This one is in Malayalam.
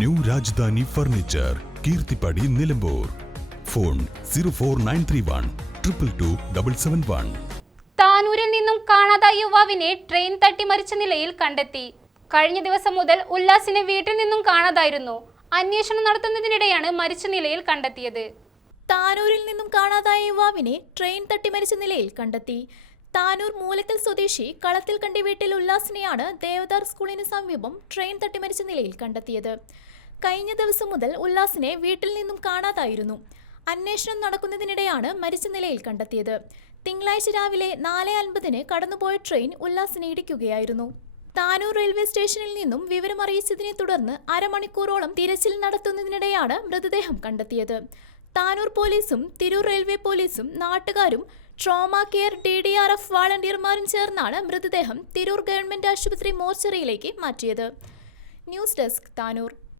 New Rajdhani furniture Keerthippadi Nilambur. Phone zero four nine three one triple two double seven one. താനൂരിൽ നിന്നും കാണാതായ യുവാവിനെ ട്രെയിൻ തട്ടി മരിച്ച നിലയിൽ കണ്ടെത്തി. കഴിഞ്ഞ ദിവസം മുതൽ ഉല്ലാസിനെ വീട്ടിൽ നിന്നും കാണാതായിരുന്നു. അന്വേഷണം നടത്തുന്നതിനിടെയാണ് മരിച്ച നിലയിൽ കണ്ടെത്തിയത്. താനൂരിൽ നിന്നും കാണാതായ യുവാവിനെ ട്രെയിൻ തട്ടി മരിച്ച നിലയിൽ കണ്ടെത്തി. താനൂർ മൂലക്കൽ സ്വദേശി കളത്തിൽ കണ്ടി വീട്ടിൽ ഉല്ലാസിനെയാണ് ദേവദാർ സ്കൂളിന് സമീപം ട്രെയിൻ തട്ടിമരിച്ച നിലയിൽ കണ്ടെത്തിയത്. കഴിഞ്ഞ ദിവസം മുതൽ ഉല്ലാസിനെ വീട്ടിൽ നിന്നും കാണാതായിരുന്നു. അന്വേഷണം നടക്കുന്നതിനിടെയാണ് മരിച്ച നിലയിൽ കണ്ടെത്തിയത്. തിങ്കളാഴ്ച രാവിലെ നാല് അൻപതിന് കടന്നുപോയ ട്രെയിൻ ഉല്ലാസിനെ ഇടിക്കുകയായിരുന്നു. താനൂർ റെയിൽവേ സ്റ്റേഷനിൽ നിന്നും വിവരമറിയിച്ചതിനെ തുടർന്ന് അരമണിക്കൂറോളം തിരച്ചിൽ നടത്തുന്നതിനിടെയാണ് മൃതദേഹം കണ്ടെത്തിയത്. താനൂർ പോലീസും തിരൂർ റെയിൽവേ പോലീസും നാട്ടുകാരും trauma care D D R F വാളണ്ടിയർമാരും ചേർന്നാണ് മൃതദേഹം തിരൂർ ഗവൺമെന്റ് ആശുപത്രി മോർച്ചറിയിലേക്ക് മാറ്റിയത്. News desk Tanur.